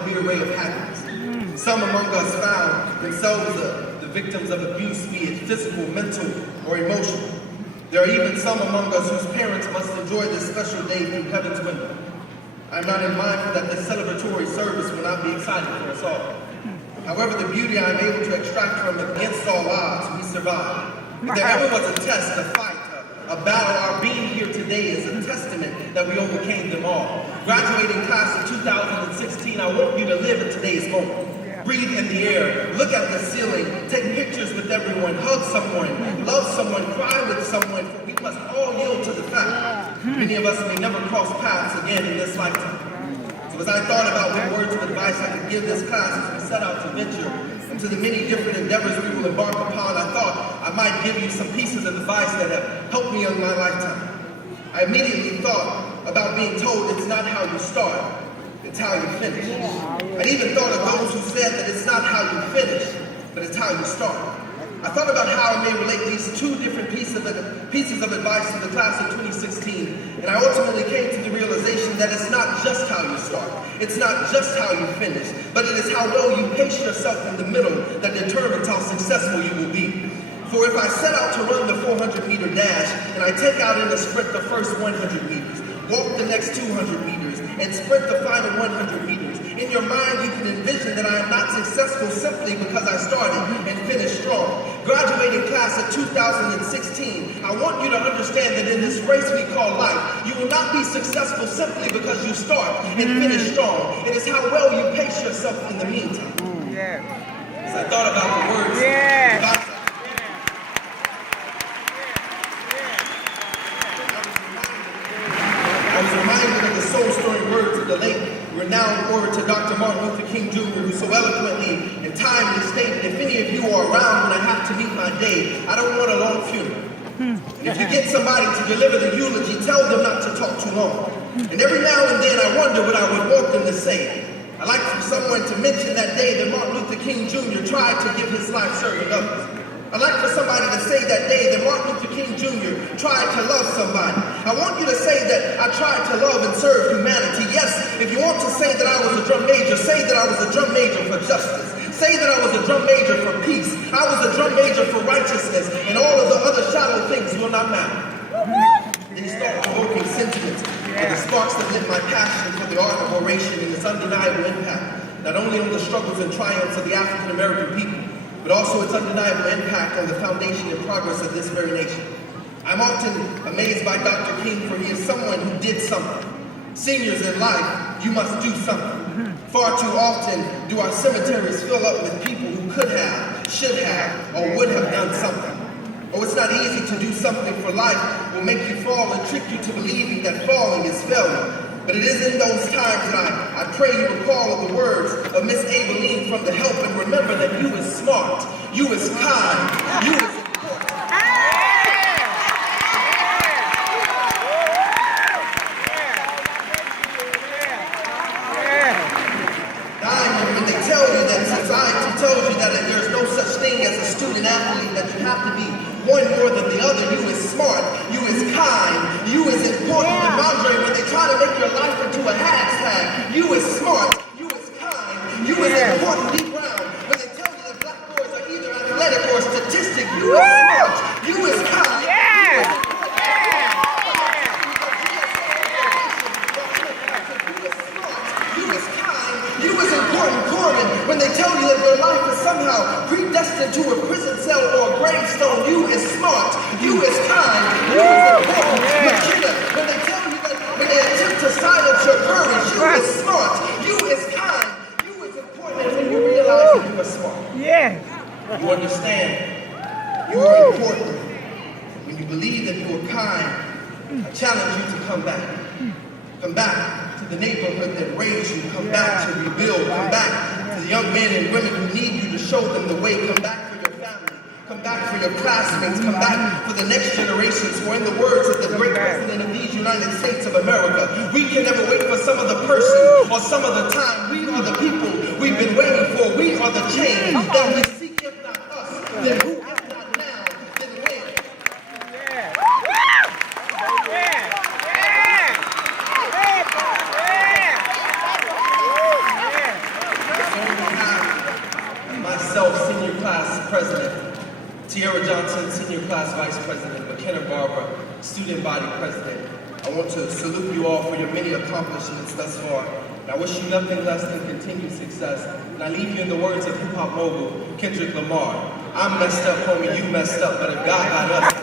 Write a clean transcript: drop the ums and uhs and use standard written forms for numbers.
the way of happiness. Some among us found themselves the victims of abuse, be it physical, mental, or emotional. There are even some among us whose parents must enjoy this special day through heaven's window. I am not mindful that this celebratory service will not be exciting for us all. However, the beauty I am able to extract from it, against all odds, we survive. If there ever was a test, a fight, a battle, our being here today is a testament that we overcame them all. Graduating class of 2016, I want you to live in today's moment. Breathe in the air, look at the ceiling, take pictures with everyone, hug someone, love someone, cry with someone, for we must all yield to the fact many of us may never cross paths again in this lifetime. So as I thought about what words of advice I could give this class as we set out to venture into the many different endeavors we will embark upon, I thought I might give you some pieces of advice that have helped me in my lifetime. I immediately thought about being told it's not how you start, it's how you finish. I even thought of those who said that it's not how you finish, but it's how you start. I thought about how I may relate these two different pieces of advice to the class of 2016, and I ultimately came to the realization that it's not just how you start, it's not just how you finish, but it is how well you pace yourself in the middle that determines how successful you will be. For if I set out to run the 400-meter dash, and I take out in the sprint the first 100 meters, walk the next 200 meters, and sprint the final 100 meters, in your mind you can envision that I am not successful simply because I started and finished strong. Graduating class of 2016, I want you to understand that in this race we call life, you will not be successful simply because you start and finish strong. It is how well you pace yourself in the meantime. As I thought about the words, I was reminded of the soul-stirring words of the late renowned orator Dr. Martin Luther King Jr., who so eloquently and timely stated, if any of you are around when I have to meet my day, I don't want a long funeral. And if you get somebody to deliver the eulogy, tell them not to talk too long. And every now and then I wonder what I would want them to say. I'd like for someone to mention that day that Martin Luther King Jr. tried to give his life serving others. I'd like for somebody to say that day that Martin Luther King Jr. tried to love somebody. I want you to say that I tried to love and serve humanity. Yes, if you want to say that I was a drum major, say that I was a drum major for justice. Say that I was a drum major for peace. I was a drum major for righteousness, and all of the other shallow things will not matter. These thought-provoking sentiments are the sparks that lit my passion for the art of oration and its undeniable impact, not only on the struggles and triumphs of the African American people, but also its undeniable impact on the foundation and progress of this very nation. I'm often amazed by Dr. King, for he is someone who did something. Seniors in life, you must do something. Far too often do our cemeteries fill up with people who could have, should have, or would have done something. Oh, it's not easy to do something, for life will make you fall and trick you to believing that falling is failure. But it is in those times that I pray you recall the words of Miss Abeline from The Help, and remember that you is smart, you is kind, you is important. Diamond, when they tell you that society tells you that there's no such thing as a student athlete, that you have to be one more than the other, you is smart, you is kind, you is important. And Andre, when they try to make your life into a hashtag, you is smart, you is kind, you is important deep down. When they tell you that black boys are either athletic or statistic, you is smart, you is kind, you is important, Corbin. When they tell you that your life is somehow predestined to a prison cell or a gravestone, you is smart, you is kind, you is important. McKenna, when they tell you that when they attempt to silence your courage, you is smart, you is kind, you is important. And when you realize that you are smart, you understand you are important. When you believe that you are kind, I challenge you to come back. Come back to the neighborhood that raised you. Come back to rebuild. Come back to the young men and women who need you to show them the way. Come back for your family. Come back for your classmates. Come back for the next generations. For in the words of the great president of these United States of America, we can never wait for some other person or some other time. We are the people we've been waiting for. We are the change that we seek, if not us. Then who, if not now, then when? President, Tiara Johnson, Senior Class Vice President, McKenna Barbara, Student Body President, I want to salute you all for your many accomplishments thus far. And I wish you nothing less than continued success. And I leave you in the words of hip-hop mogul Kendrick Lamar. I'm messed up, homie, you messed up, but if God got us,